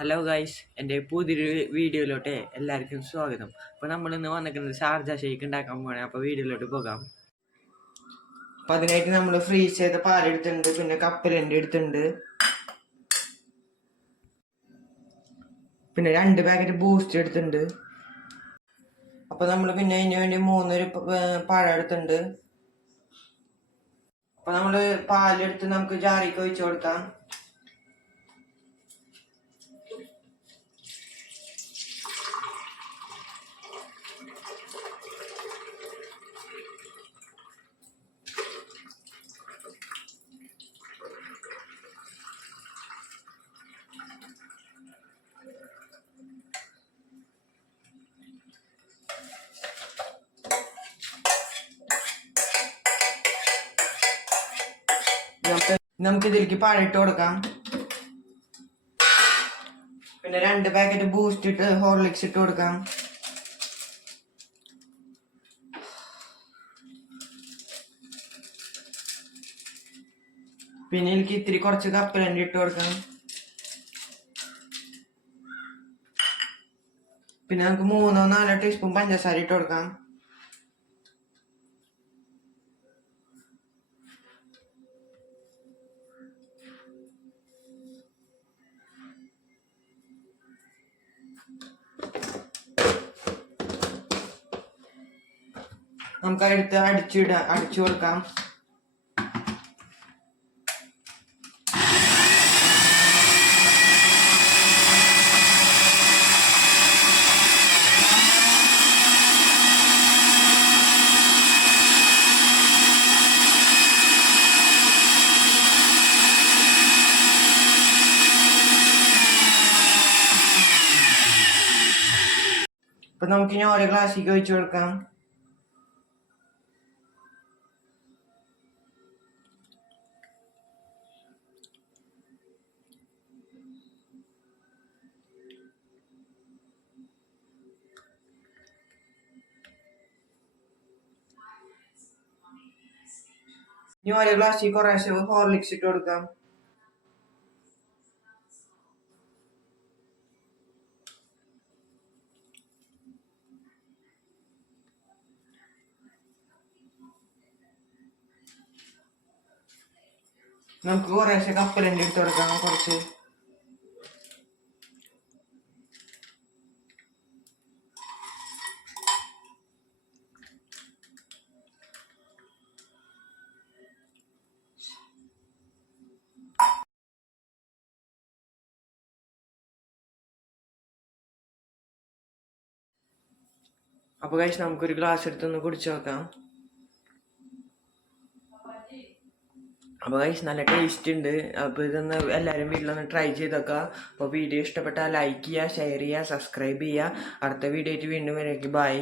Hello guys, എൻ്റെ പുതിയൊരു വീഡിയോയിലോട്ട് എല്ലാവർക്കും സ്വാഗതം. അപ്പോൾ നമ്മൾ ഇന്ന് വന്നിരിക്കുന്നത് ഷാർജ ഷേക്ക് ഉണ്ടാക്കാൻ പോകണേ. അപ്പോൾ വീഡിയോയിലോട്ട് പോകാം. അപ്പം അതിനായിട്ട് നമ്മൾ ഫ്രീസ് ചെയ്ത പാലെടുത്തിട്ടുണ്ട്, പിന്നെ കപ്പലണ്ടി എടുത്തിട്ടുണ്ട്, പിന്നെ 2 പാക്കറ്റ് ബൂസ്റ്റ് എടുത്തിട്ടുണ്ട്. അപ്പോൾ നമ്മൾ പിന്നെ അതിന് വേണ്ടി 3 പഴം എടുത്തിട്ടുണ്ട്. അപ്പോൾ നമ്മൾ പാലെടുത്ത് നമുക്ക് ജാറിക്ക് ഒഴിച്ചു കൊടുക്കാം. നമുക്ക് ഇതിലേക്ക് പഴം ഇട്ട് കൊടുക്കാം. പിന്നെ 2 പാക്കറ്റ് ബൂസ്റ്റ് ഇട്ട് ഹോർലിക്സ് ഇട്ട് കൊടുക്കാം. പിന്നെ എനിക്ക് ഇത്തിരി കുറച്ച് കപ്പലണ്ടി ഇട്ട് കൊടുക്കാം. പിന്നെ നമുക്ക് 3-4 ടീസ്പൂൺ പഞ്ചസാര ഇട്ട് കൊടുക്കാം. നമുക്ക് അടുത്ത് അടിച്ചു കൊടുക്കാം. അപ്പൊ നമുക്ക് ഇനി ഓരോ ഗ്ലാസ്സിലേക്ക് ഒഴിച്ചു കൊടുക്കാം. ഇനി ഓരോ ഗ്ലാസ്സിൽ കുറേശ്ശെ ഹോർലിക്സ് ഇട്ട് കൊടുക്കാം. നമുക്ക് കുറേശ്ശെ കപ്പലണ്ടി ഇട്ട് കൊടുക്കാം. കുറച്ച് അപ്പോൾ ഗൈസ് നമുക്കൊരു ഗ്ലാസ് എടുത്തൊന്ന് കുടിച്ചു നോക്കാം. അപ്പോൾ ഗൈസ് നല്ല ടേസ്റ്റ് ഉണ്ട്. അപ്പോൾ ഇതൊന്ന് എല്ലാവരും വീട്ടിലൊന്ന് ട്രൈ ചെയ്ത് നോക്കുക. അപ്പോൾ വീഡിയോ ഇഷ്ടപ്പെട്ടാൽ ലൈക്ക് ചെയ്യുക, ഷെയർ ചെയ്യുക, സബ്സ്ക്രൈബ് ചെയ്യുക. അടുത്ത വീഡിയോ ആയിട്ട് വീണ്ടും വരേക്ക് ബൈ.